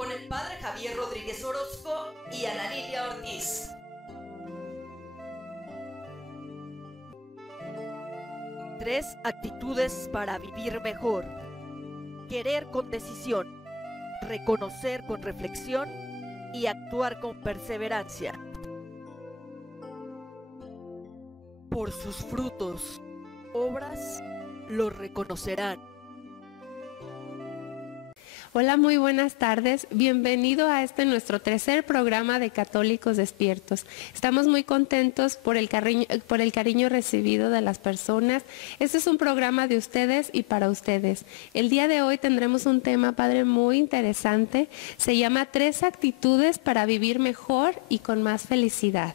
con el padre Javier Rodríguez Orozco y Ana Lilia Ortiz. Tres actitudes para vivir mejor. Querer con decisión, reconocer con reflexión y actuar con perseverancia. Por sus frutos, obras los reconocerán. Hola, muy buenas tardes. Bienvenido a nuestro tercer programa de Católicos Despiertos. Estamos muy contentos por el cariño recibido de las personas. Este es un programa de ustedes y para ustedes. El día de hoy tendremos un tema, padre, muy interesante. Se llama Tres actitudes para vivir mejor y con más felicidad.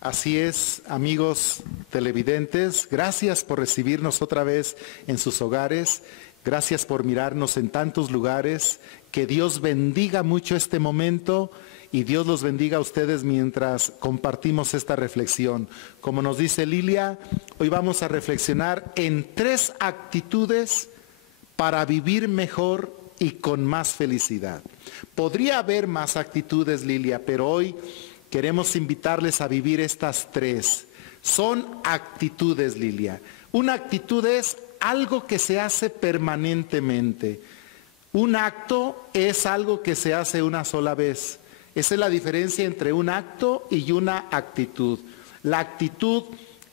Así es, amigos televidentes, gracias por recibirnos otra vez en sus hogares. Gracias por mirarnos en tantos lugares. Que Dios bendiga mucho este momento y Dios los bendiga a ustedes mientras compartimos esta reflexión. Como nos dice Lilia, hoy vamos a reflexionar en tres actitudes para vivir mejor y con más felicidad. Podría haber más actitudes, Lilia, pero hoy queremos invitarles a vivir estas tres. Son actitudes, Lilia. Una actitud es algo que se hace permanentemente. Un acto es algo que se hace una sola vez. Esa es la diferencia entre un acto y una actitud. La actitud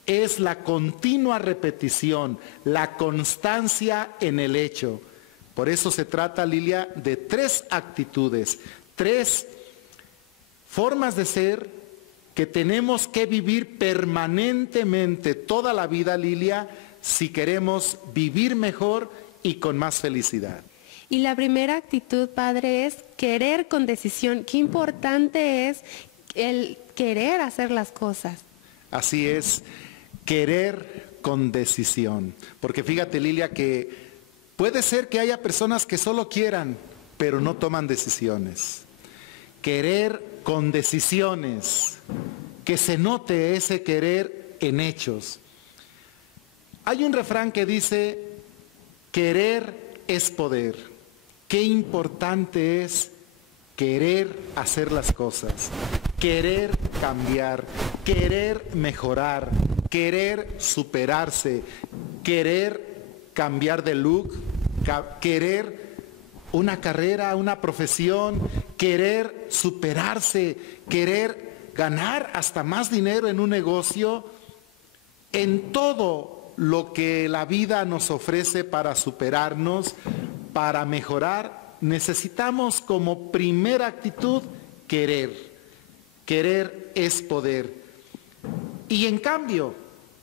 es la continua repetición, la constancia en el hecho. Por eso se trata, Lilia, de tres actitudes, tres formas de ser que tenemos que vivir permanentemente toda la vida, Lilia, si queremos vivir mejor y con más felicidad. Y la primera actitud, padre, es querer con decisión. Qué importante es el querer hacer las cosas. Así es, querer con decisión. Porque fíjate, Lilia, que puede ser que haya personas que solo quieran, pero no toman decisiones. Querer con decisiones, que se note ese querer en hechos. Hay un refrán que dice, querer es poder. Qué importante es querer hacer las cosas, querer cambiar, querer mejorar, querer superarse, querer cambiar de look, querer una carrera, una profesión, querer superarse, querer ganar hasta más dinero en un negocio, en todo lo que la vida nos ofrece para superarnos, para mejorar, necesitamos como primera actitud querer. Querer es poder. Y en cambio,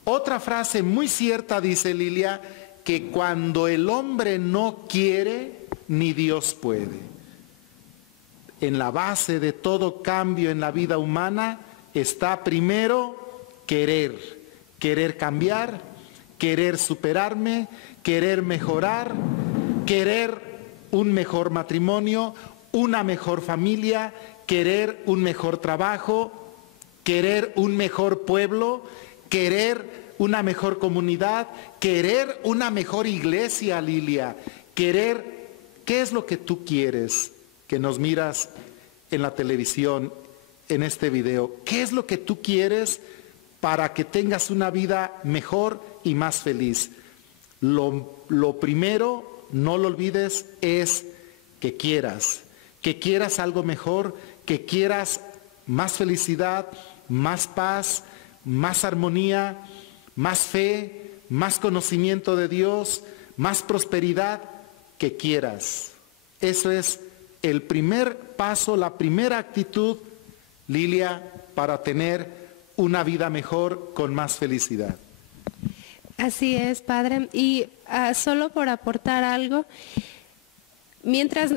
otra frase muy cierta dice Lilia, que cuando el hombre no quiere, ni Dios puede. En la base de todo cambio en la vida humana está primero querer. Querer cambiar, querer superarme, querer mejorar, querer un mejor matrimonio, una mejor familia, querer un mejor trabajo, querer un mejor pueblo, querer una mejor comunidad, querer una mejor iglesia, Lilia, querer, ¿qué es lo que tú quieres que nos miras en la televisión, en este video? ¿Qué es lo que tú quieres para que tengas una vida mejor y más feliz? Lo primero, no lo olvides, es que quieras algo mejor, que quieras más felicidad, más paz, más armonía, más fe, más conocimiento de Dios, más prosperidad, que quieras. Eso es el primer paso, la primera actitud, Lilia, para tener una vida mejor con más felicidad. Así es, padre. Y solo por aportar algo, mientras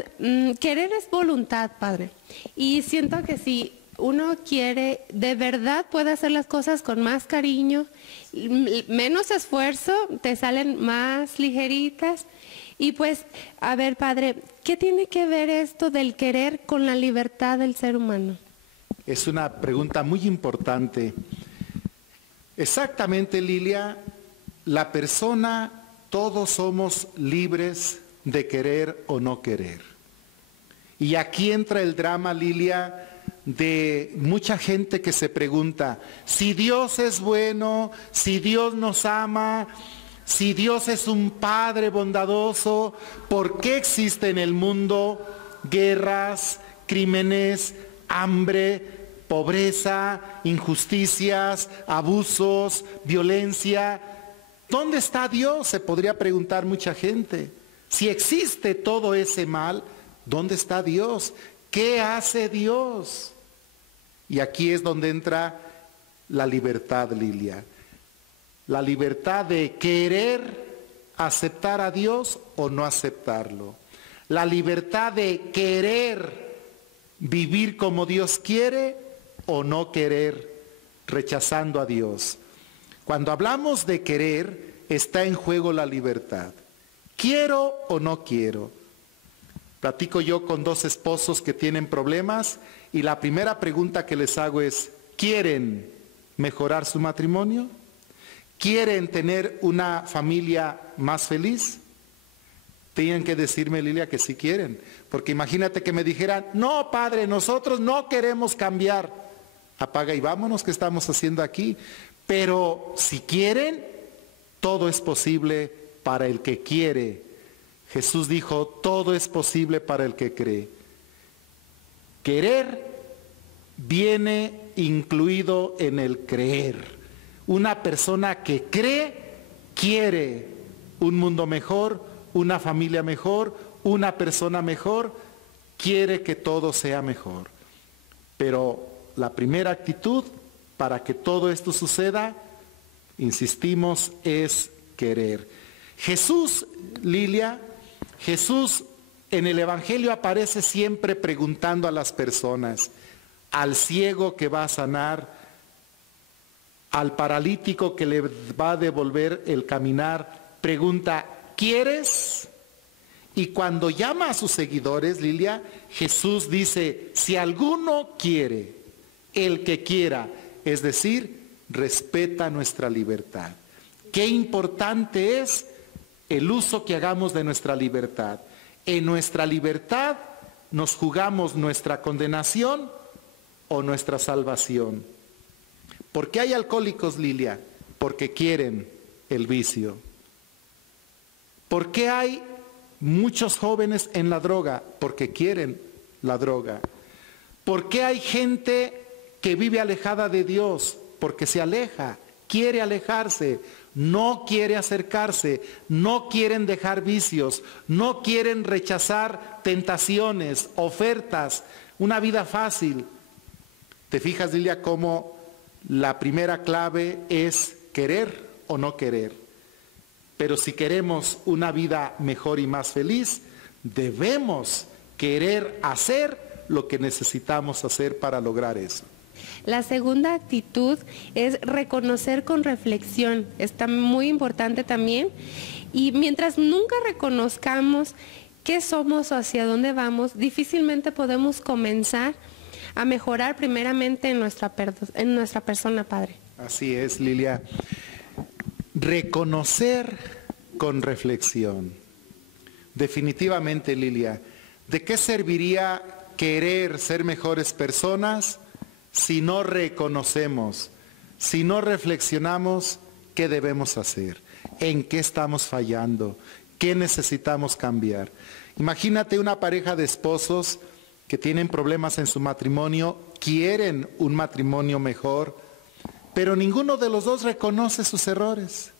querer es voluntad, padre. Y siento que si uno quiere, de verdad puede hacer las cosas con más cariño, menos esfuerzo, te salen más ligeritas. Y pues, a ver, padre, ¿qué tiene que ver esto del querer con la libertad del ser humano? Es una pregunta muy importante. Exactamente, Lilia, la persona, todos somos libres de querer o no querer. Y aquí entra el drama, Lilia, de mucha gente que se pregunta, si Dios es bueno, si Dios nos ama, si Dios es un Padre bondadoso, ¿por qué existe en el mundo guerras, crímenes, hambre, pobreza, injusticias, abusos, violencia? ¿Dónde está Dios? Se podría preguntar mucha gente. Si existe todo ese mal, ¿dónde está Dios? ¿Qué hace Dios? Y aquí es donde entra la libertad, Lilia. La libertad de querer aceptar a Dios o no aceptarlo. La libertad de querer vivir como Dios quiere o no querer, rechazando a Dios. Cuando hablamos de querer, está en juego la libertad. ¿Quiero o no quiero? Platico yo con dos esposos que tienen problemas y la primera pregunta que les hago es, ¿quieren mejorar su matrimonio? ¿Quieren tener una familia más feliz? Tienen que decirme, Lilia, que sí quieren. Porque imagínate que me dijeran, no, padre, nosotros no queremos cambiar. Apaga y vámonos, ¿qué estamos haciendo aquí? Pero si quieren, todo es posible para el que quiere. Jesús dijo, todo es posible para el que cree. Querer viene incluido en el creer. Una persona que cree, quiere un mundo mejor, una familia mejor, una persona mejor, quiere que todo sea mejor. Pero la primera actitud para que todo esto suceda, insistimos, es querer. Jesús, Lilia, Jesús en el Evangelio aparece siempre preguntando a las personas, al ciego que va a sanar, al paralítico que le va a devolver el caminar, pregunta, ¿quieres? Y cuando llama a sus seguidores, Lilia, Jesús dice, si alguno quiere, el que quiera, es decir, respeta nuestra libertad. Qué importante es el uso que hagamos de nuestra libertad. En nuestra libertad nos jugamos nuestra condenación o nuestra salvación. ¿Por qué hay alcohólicos, Lilia? Porque quieren el vicio. ¿Por qué hay muchos jóvenes en la droga? Porque quieren la droga. ¿Por qué hay gente que vive alejada de Dios? Porque se aleja, quiere alejarse, no quiere acercarse, no quieren dejar vicios, no quieren rechazar tentaciones, ofertas, una vida fácil. ¿Te fijas, Lilia, cómo la primera clave es querer o no querer? Pero si queremos una vida mejor y más feliz, debemos querer hacer lo que necesitamos hacer para lograr eso. La segunda actitud es reconocer con reflexión. Está muy importante también. Y mientras nunca reconozcamos qué somos o hacia dónde vamos, difícilmente podemos comenzar a mejorar primeramente en nuestra persona, Padre. Así es, Lilia. Reconocer con reflexión. Definitivamente, Lilia, ¿de qué serviría querer ser mejores personas si no reconocemos, si no reflexionamos qué debemos hacer, en qué estamos fallando, qué necesitamos cambiar? Imagínate una pareja de esposos que tienen problemas en su matrimonio, quieren un matrimonio mejor, pero ninguno de los dos reconoce sus errores.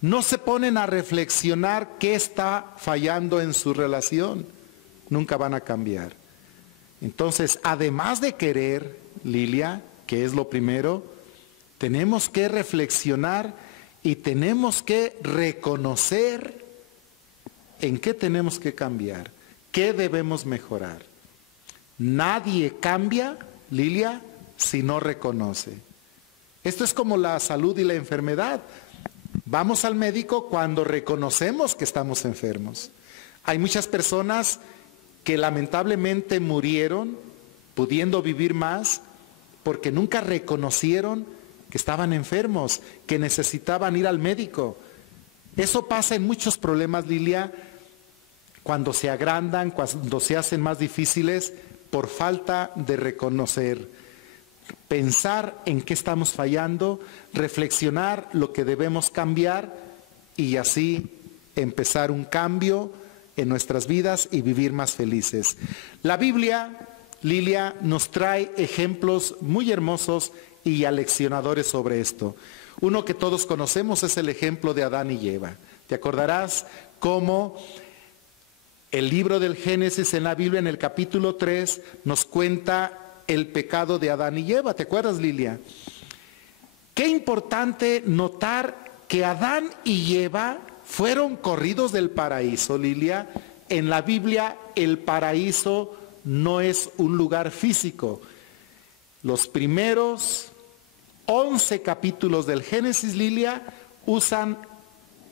No se ponen a reflexionar qué está fallando en su relación. Nunca van a cambiar. Entonces, además de querer, Lilia, que es lo primero, tenemos que reflexionar y tenemos que reconocer en qué tenemos que cambiar, qué debemos mejorar. Nadie cambia, Lilia, si no reconoce. Esto es como la salud y la enfermedad. Vamos al médico cuando reconocemos que estamos enfermos. Hay muchas personas que lamentablemente murieron pudiendo vivir más porque nunca reconocieron que estaban enfermos, que necesitaban ir al médico. Eso pasa en muchos problemas, Lilia, cuando se agrandan, cuando se hacen más difíciles, por falta de reconocer, pensar en qué estamos fallando, reflexionar lo que debemos cambiar y así empezar un cambio en nuestras vidas y vivir más felices. La Biblia, Lilia, nos trae ejemplos muy hermosos y aleccionadores sobre esto. Uno que todos conocemos es el ejemplo de Adán y Eva. Te acordarás cómo el libro del Génesis en la Biblia, en el capítulo 3, nos cuenta el pecado de Adán y Eva. ¿Te acuerdas, Lilia? Qué importante notar que Adán y Eva fueron corridos del paraíso, Lilia. En la Biblia el paraíso no es un lugar físico. Los primeros 11 capítulos del Génesis, Lilia, usan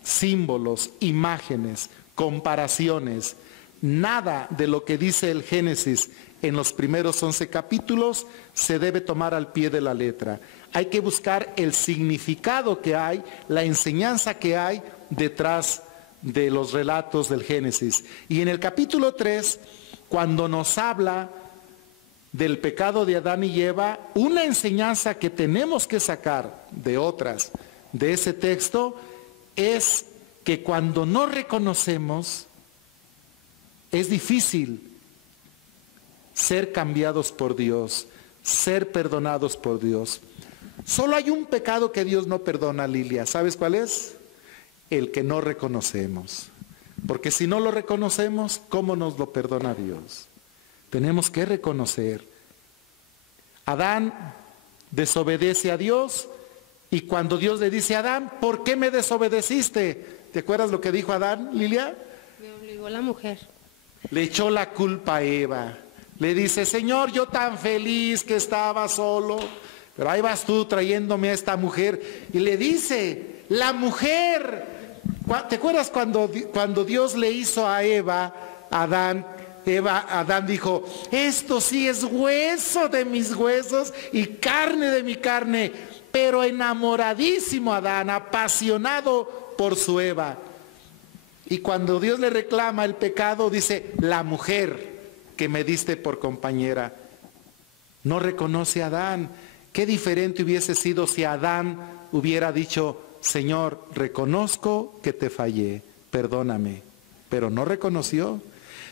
símbolos, imágenes, comparaciones. Nada de lo que dice el Génesis en los primeros 11 capítulos se debe tomar al pie de la letra. Hay que buscar el significado que hay, la enseñanza que hay detrás de los relatos del Génesis. Y en el capítulo 3, cuando nos habla del pecado de Adán y Eva, una enseñanza que tenemos que sacar de otras, de ese texto, es que cuando no reconocemos, es difícil ser cambiados por Dios, ser perdonados por Dios. Solo hay un pecado que Dios no perdona, Lilia. ¿Sabes cuál es? El que no reconocemos. Porque si no lo reconocemos, ¿cómo nos lo perdona Dios? Tenemos que reconocer. Adán desobedece a Dios y cuando Dios le dice a Adán, ¿por qué me desobedeciste? ¿Te acuerdas lo que dijo Adán, Lilia? Me obligó la mujer. Le echó la culpa a Eva. Le dice, Señor, yo tan feliz que estaba solo, pero ahí vas tú trayéndome a esta mujer. Y le dice, la mujer. ¿Te acuerdas cuando Dios le hizo a Eva, Adán dijo, esto sí es hueso de mis huesos y carne de mi carne, pero enamoradísimo Adán, apasionado por su Eva. Y cuando Dios le reclama el pecado, dice, la mujer que me diste por compañera. No reconoce a Adán. Qué diferente hubiese sido si Adán hubiera dicho, Señor, reconozco que te fallé, perdóname. Pero no reconoció.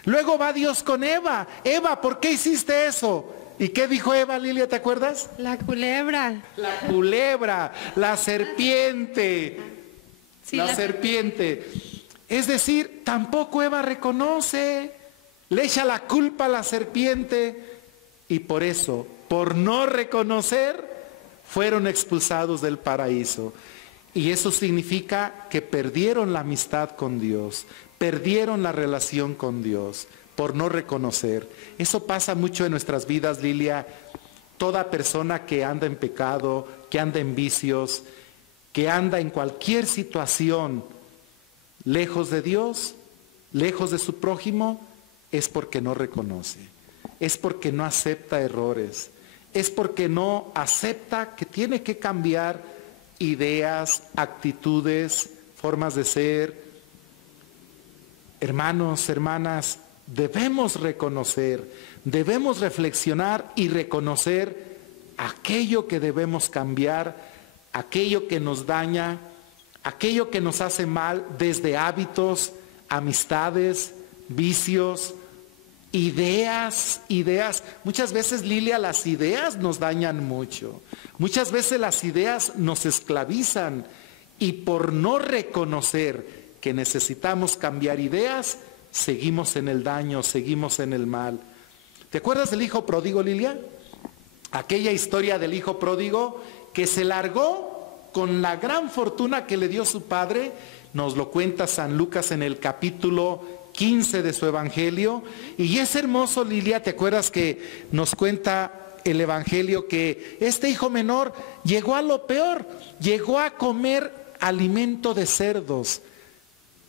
Luego va Dios con Eva. Eva, ¿por qué hiciste eso? ¿Y qué dijo Eva, Lilia, te acuerdas? La culebra. La culebra, la serpiente. Sí, la serpiente. Es decir, tampoco Eva reconoce. Le echa la culpa a la serpiente. Y por eso, por no reconocer, fueron expulsados del paraíso. Y eso significa que perdieron la amistad con Dios, perdieron la relación con Dios por no reconocer. Eso pasa mucho en nuestras vidas, Lilia. Toda persona que anda en pecado, que anda en vicios, que anda en cualquier situación lejos de Dios, lejos de su prójimo, es porque no reconoce, es porque no acepta errores, es porque no acepta que tiene que cambiar ideas, actitudes, formas de ser. Hermanos, hermanas, debemos reconocer, debemos reflexionar y reconocer aquello que debemos cambiar, aquello que nos daña, aquello que nos hace mal, desde hábitos, amistades, vicios, ideas. Muchas veces, Lilia, las ideas nos dañan mucho. Muchas veces las ideas nos esclavizan y por no reconocer que necesitamos cambiar ideas, seguimos en el daño, seguimos en el mal. ¿Te acuerdas del hijo pródigo, Lilia? Aquella historia del hijo pródigo que se largó con la gran fortuna que le dio su padre. Nos lo cuenta San Lucas en el capítulo 15 de su evangelio. Y es hermoso, Lilia, ¿te acuerdas que nos cuenta el evangelio que este hijo menor llegó a lo peor? Llegó a comer alimento de cerdos.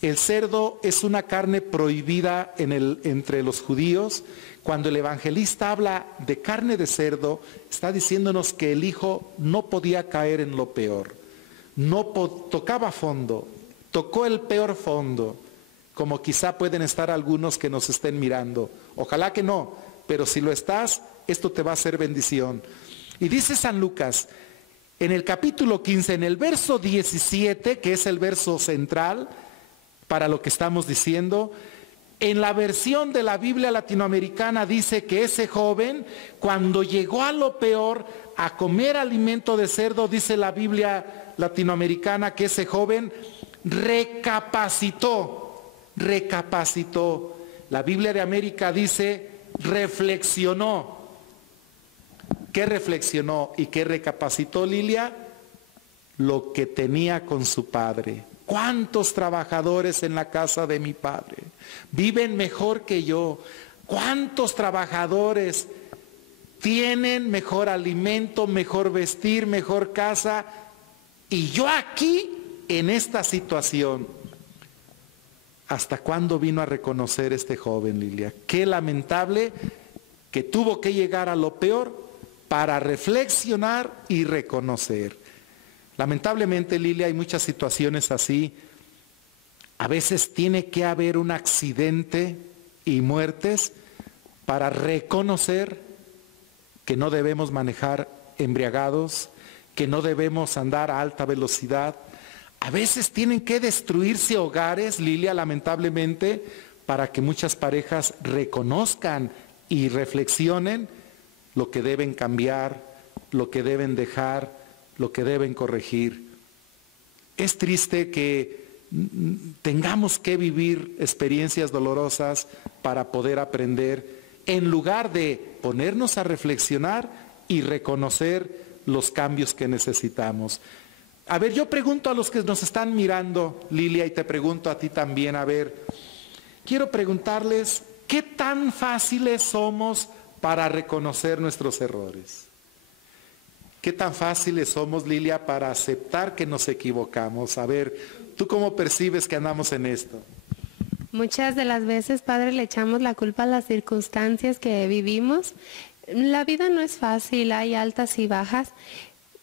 El cerdo es una carne prohibida entre los judíos. Cuando el evangelista habla de carne de cerdo, está diciéndonos que el hijo no podía caer en lo peor. Tocaba fondo, tocó el peor fondo. como quizá pueden estar algunos que nos estén mirando. Ojalá que no, pero si lo estás, esto te va a hacer bendición. Y dice San Lucas, en el capítulo 15, en el verso 17, que es el verso central para lo que estamos diciendo, en la versión de la Biblia latinoamericana dice que ese joven, cuando llegó a lo peor, a comer alimento de cerdo, dice la Biblia latinoamericana que ese joven recapacitó. La Biblia de América dice reflexionó. ¿Qué reflexionó y qué recapacitó, Lilia? Lo que tenía con su padre. ¿Cuántos trabajadores en la casa de mi padre viven mejor que yo? ¿Cuántos trabajadores tienen mejor alimento, mejor vestir, mejor casa? Y yo aquí, en esta situación. ¿Hasta cuándo vino a reconocer este joven, Lilia? Qué lamentable que tuvo que llegar a lo peor para reflexionar y reconocer. Lamentablemente, Lilia, hay muchas situaciones así. A veces tiene que haber un accidente y muertes para reconocer que no debemos manejar embriagados, que no debemos andar a alta velocidad. A veces tienen que destruirse hogares, Lilia, lamentablemente, para que muchas parejas reconozcan y reflexionen lo que deben cambiar, lo que deben dejar, lo que deben corregir. Es triste que tengamos que vivir experiencias dolorosas para poder aprender, en lugar de ponernos a reflexionar y reconocer los cambios que necesitamos. A ver, yo pregunto a los que nos están mirando, Lilia, y te pregunto a ti también, a ver, quiero preguntarles, ¿qué tan fáciles somos para reconocer nuestros errores? ¿Qué tan fáciles somos, Lilia, para aceptar que nos equivocamos? A ver, ¿tú cómo percibes que andamos en esto? Muchas de las veces, Padre, le echamos la culpa a las circunstancias que vivimos. La vida no es fácil, hay altas y bajas,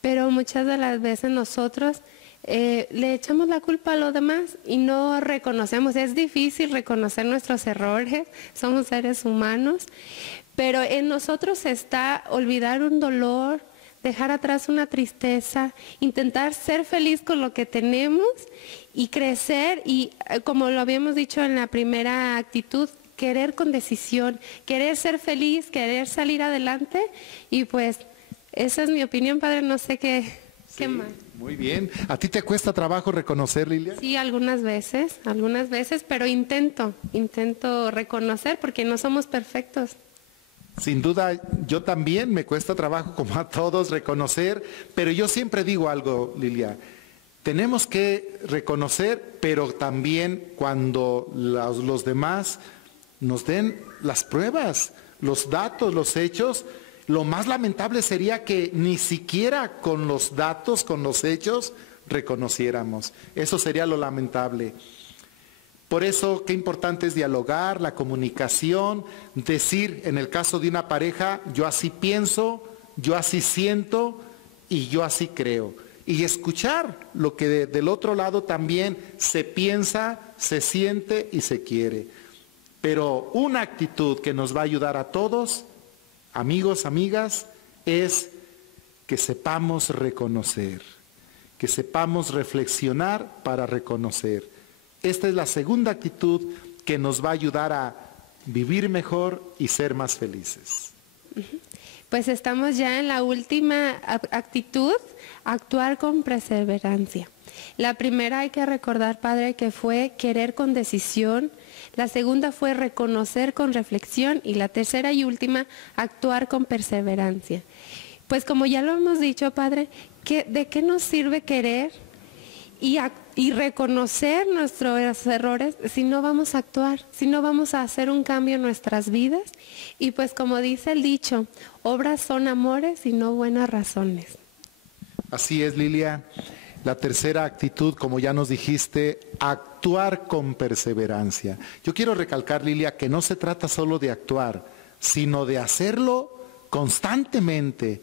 pero muchas de las veces nosotros le echamos la culpa a los demás y no reconocemos. Es difícil reconocer nuestros errores, somos seres humanos, pero en nosotros está olvidar un dolor, dejar atrás una tristeza, intentar ser feliz con lo que tenemos y crecer y, como lo habíamos dicho en la primera actitud, querer con decisión, querer ser feliz, querer salir adelante. Y pues esa es mi opinión, Padre, no sé qué más. Muy bien. ¿A ti te cuesta trabajo reconocer, Lilia? Sí, algunas veces, pero intento reconocer porque no somos perfectos. Sin duda, yo también me cuesta trabajo, como a todos, reconocer, pero yo siempre digo algo, Lilia, tenemos que reconocer, pero también cuando los demás nos den las pruebas, los datos, los hechos, lo más lamentable sería que ni siquiera con los datos, con los hechos, reconociéramos. Eso sería lo lamentable. Por eso, qué importante es dialogar, la comunicación, decir, en el caso de una pareja, yo así pienso, yo así siento y yo así creo. Y escuchar lo que del otro lado también se piensa, se siente y se quiere. Pero una actitud que nos va a ayudar a todos, amigos, amigas, es que sepamos reconocer, que sepamos reflexionar para reconocer. Esta es la segunda actitud que nos va a ayudar a vivir mejor y ser más felices. Pues estamos ya en la última actitud, actuar con perseverancia. La primera hay que recordar, Padre, que fue querer con decisión. La segunda fue reconocer con reflexión y la tercera y última, actuar con perseverancia. Pues como ya lo hemos dicho, Padre, ¿de qué nos sirve querer y reconocer nuestros errores si no vamos a actuar, si no vamos a hacer un cambio en nuestras vidas? Y pues como dice el dicho, obras son amores y no buenas razones. Así es, Lilia. La tercera actitud, como ya nos dijiste, actuar con perseverancia. Yo quiero recalcar, Lilia, que no se trata solo de actuar, sino de hacerlo constantemente.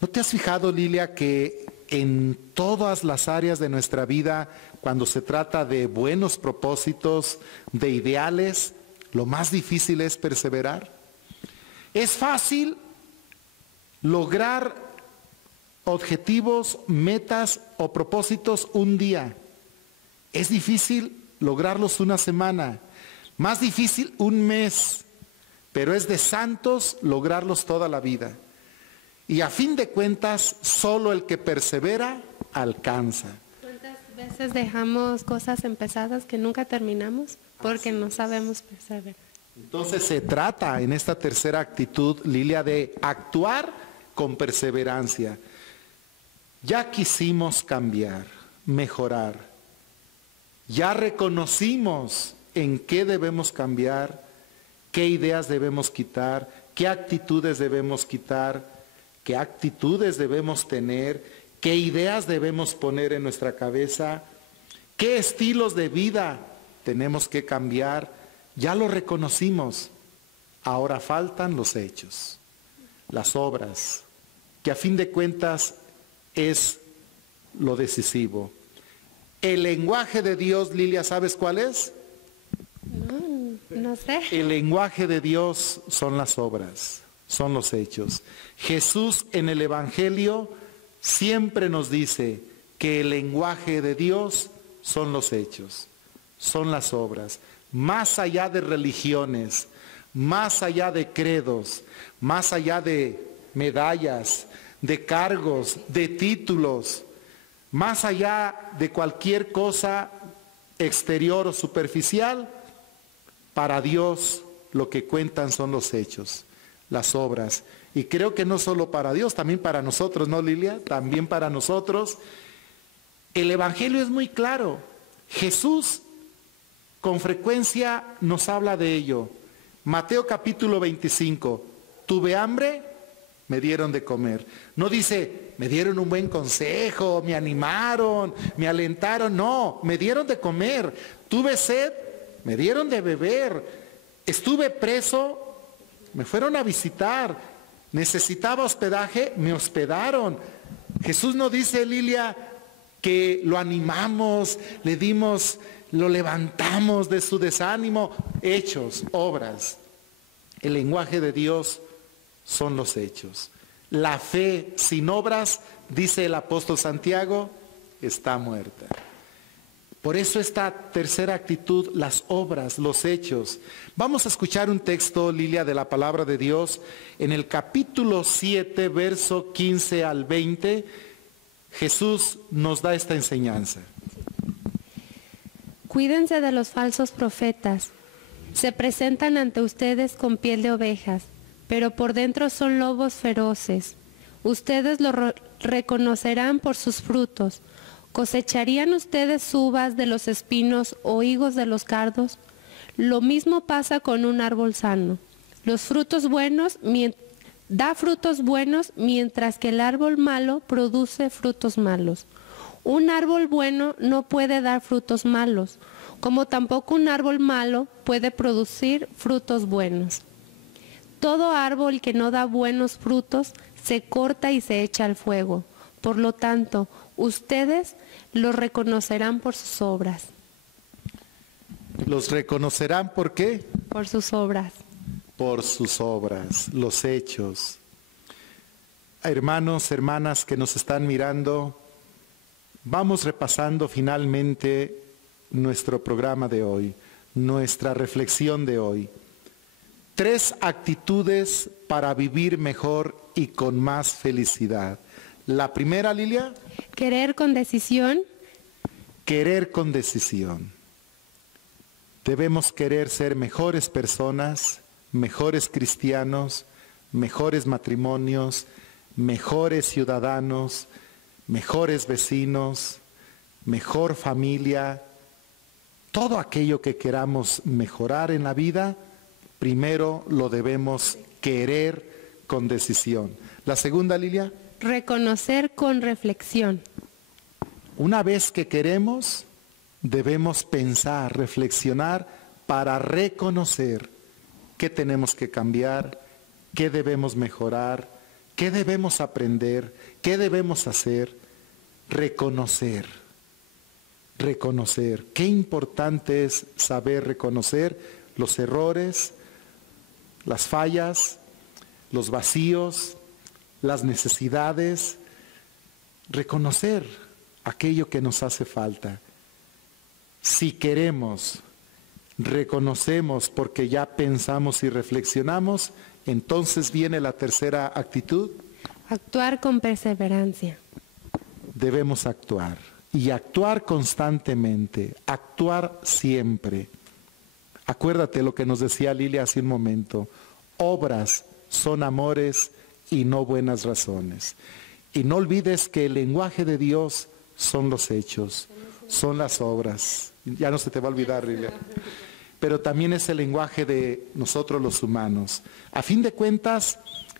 ¿No te has fijado, Lilia, que en todas las áreas de nuestra vida, cuando se trata de buenos propósitos, de ideales, lo más difícil es perseverar. Es fácil lograr objetivos, metas o propósitos un día. Es difícil lograrlos una semana, más difícil un mes, pero es de santos lograrlos toda la vida. Y a fin de cuentas, solo el que persevera alcanza. ¿Cuántas veces dejamos cosas empezadas que nunca terminamos porque no sabemos perseverar? Entonces se trata en esta tercera actitud, Lilia, de actuar con perseverancia. Ya quisimos cambiar, mejorar. Ya reconocimos en qué debemos cambiar, qué ideas debemos quitar, qué actitudes debemos quitar, qué actitudes debemos tener, qué ideas debemos poner en nuestra cabeza, qué estilos de vida tenemos que cambiar. Ya lo reconocimos. Ahora faltan los hechos, las obras, que a fin de cuentas es lo decisivo. El lenguaje de Dios, Lilia, ¿sabes cuál es? No sé. El lenguaje de Dios son las obras, son los hechos. Jesús en el Evangelio siempre nos dice que el lenguaje de Dios son los hechos, son las obras. Más allá de religiones, más allá de credos, más allá de medallas, de cargos, de títulos, más allá de cualquier cosa exterior o superficial, para Dios lo que cuentan son los hechos, las obras. Y creo que no solo para Dios, también para nosotros, ¿no, Lilia? También para nosotros. El Evangelio es muy claro. Jesús con frecuencia nos habla de ello. Mateo capítulo 25, tuve hambre, me dieron de comer. No dice, me dieron un buen consejo, me animaron, me alentaron. No, me dieron de comer. Tuve sed, me dieron de beber. Estuve preso, me fueron a visitar. Necesitaba hospedaje, me hospedaron. Jesús no dice, Lilia, que lo animamos, le dimos, lo levantamos de su desánimo. Hechos, obras. El lenguaje de Dios son los hechos. La fe sin obras, dice el apóstol Santiago, está muerta. Por eso esta tercera actitud, las obras, los hechos. Vamos a escuchar un texto, Lilia, de la palabra de Dios. En el capítulo 7, verso 15 al 20, Jesús nos da esta enseñanza. Cuídense de los falsos profetas. Se presentan ante ustedes con piel de ovejas, pero por dentro son lobos feroces. Ustedes lo reconocerán por sus frutos. ¿Cosecharían ustedes uvas de los espinos o higos de los cardos? Lo mismo pasa con un árbol sano. Los frutos buenos da frutos buenos, mientras que el árbol malo produce frutos malos. Un árbol bueno no puede dar frutos malos, como tampoco un árbol malo puede producir frutos buenos. Todo árbol que no da buenos frutos se corta y se echa al fuego. Por lo tanto, ustedes los reconocerán por sus obras. ¿Los reconocerán por qué? Por sus obras. Por sus obras, los hechos. Hermanos, hermanas que nos están mirando, vamos repasando finalmente nuestro programa de hoy, nuestra reflexión de hoy. 3 actitudes para vivir mejor y con más felicidad. La primera, Lilia. Querer con decisión. Querer con decisión. Debemos querer ser mejores personas, mejores cristianos, mejores matrimonios, mejores ciudadanos, mejores vecinos, mejor familia. Todo aquello que queramos mejorar en la vida, primero lo debemos querer con decisión. La segunda, Lilia. Reconocer con reflexión. Una vez que queremos, debemos pensar, reflexionar para reconocer qué tenemos que cambiar, qué debemos mejorar, qué debemos aprender, qué debemos hacer. reconocer. Reconocer. Qué importante es saber reconocer los errores, las fallas, los vacíos, las necesidades. Reconocer aquello que nos hace falta. Si queremos, reconocemos porque ya pensamos y reflexionamos, entonces viene la tercera actitud. Actuar con perseverancia. Debemos actuar y actuar constantemente, actuar siempre. Acuérdate lo que nos decía Lilia hace un momento, obras son amores y no buenas razones. Y no olvides que el lenguaje de Dios son los hechos, son las obras. Ya no se te va a olvidar, Lilia. Pero también es el lenguaje de nosotros los humanos. A fin de cuentas,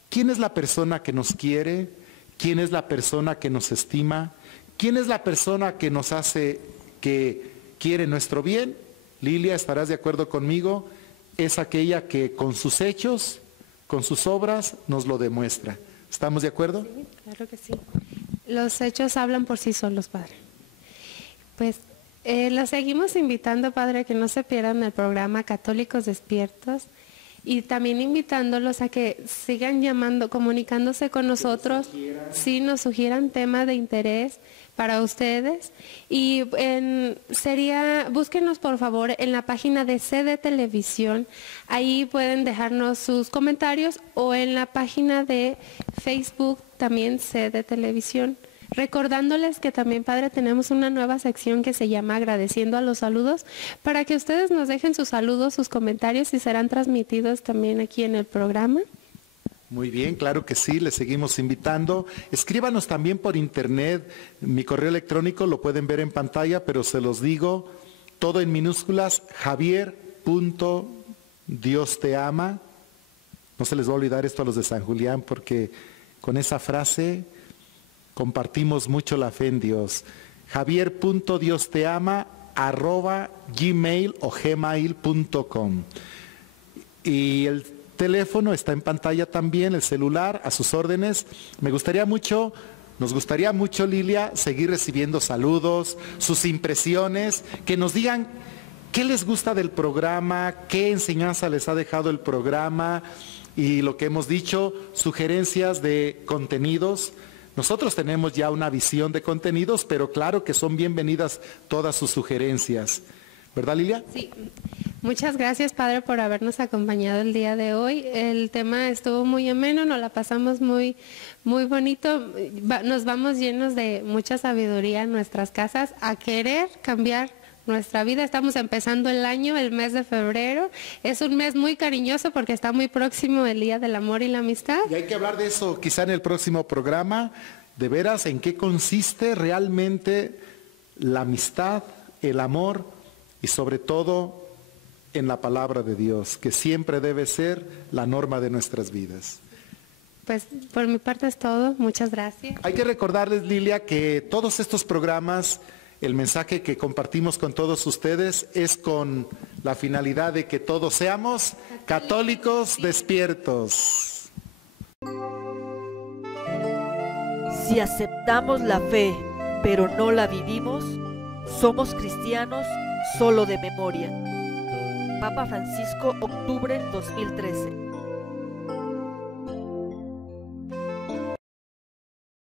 ¿quién es la persona que nos quiere? ¿Quién es la persona que nos estima? ¿Quién es la persona que nos hace, que quiere nuestro bien? Lilia, estarás de acuerdo conmigo, es aquella que con sus hechos, con sus obras, nos lo demuestra. ¿Estamos de acuerdo? Sí, claro que sí. Los hechos hablan por sí solos, Padre. Pues los seguimos invitando, Padre, que no se pierdan el programa Católicos Despiertos y también invitándolos a que sigan llamando, comunicándose con nosotros, si nos sugieran temas de interés para ustedes. Y búsquenos por favor en la página de CD Televisión, ahí pueden dejarnos sus comentarios, o en la página de Facebook también CD Televisión. Recordándoles que también, Padre, tenemos una nueva sección que se llama Agradeciendo a los Saludos, para que ustedes nos dejen sus saludos, sus comentarios, y serán transmitidos también aquí en el programa. Muy bien, claro que sí, les seguimos invitando. Escríbanos también por internet, mi correo electrónico lo pueden ver en pantalla, pero se los digo, todo en minúsculas, javier.diosteama. No se les va a olvidar esto a los de San Julián, porque con esa frase compartimos mucho la fe en Dios. javier.diosteama@gmail o gmail.com. Y el teléfono está en pantalla también, el celular, a sus órdenes. Nos gustaría mucho, Lilia, seguir recibiendo saludos, sus impresiones, que nos digan qué les gusta del programa, qué enseñanza les ha dejado el programa, y lo que hemos dicho, sugerencias de contenidos. Nosotros tenemos ya una visión de contenidos, pero claro que son bienvenidas todas sus sugerencias. ¿Verdad, Lilia? Sí. Muchas gracias, Padre, por habernos acompañado el día de hoy. El tema estuvo muy ameno, nos la pasamos muy, muy bonito. Nos vamos llenos de mucha sabiduría en nuestras casas a querer cambiar nuestra vida. Estamos empezando el año, el mes de febrero. Es un mes muy cariñoso porque está muy próximo el Día del Amor y la Amistad. Y hay que hablar de eso quizá en el próximo programa, de veras en qué consiste realmente la amistad, el amor y sobre todo en la palabra de Dios, que siempre debe ser la norma de nuestras vidas. Pues por mi parte es todo. Muchas gracias. Hay que recordarles, Lilia, que todos estos programas, el mensaje que compartimos con todos ustedes es con la finalidad de que todos seamos católicos despiertos. Si aceptamos la fe, pero no la vivimos, somos cristianos solo de memoria. Papa Francisco, octubre 2013.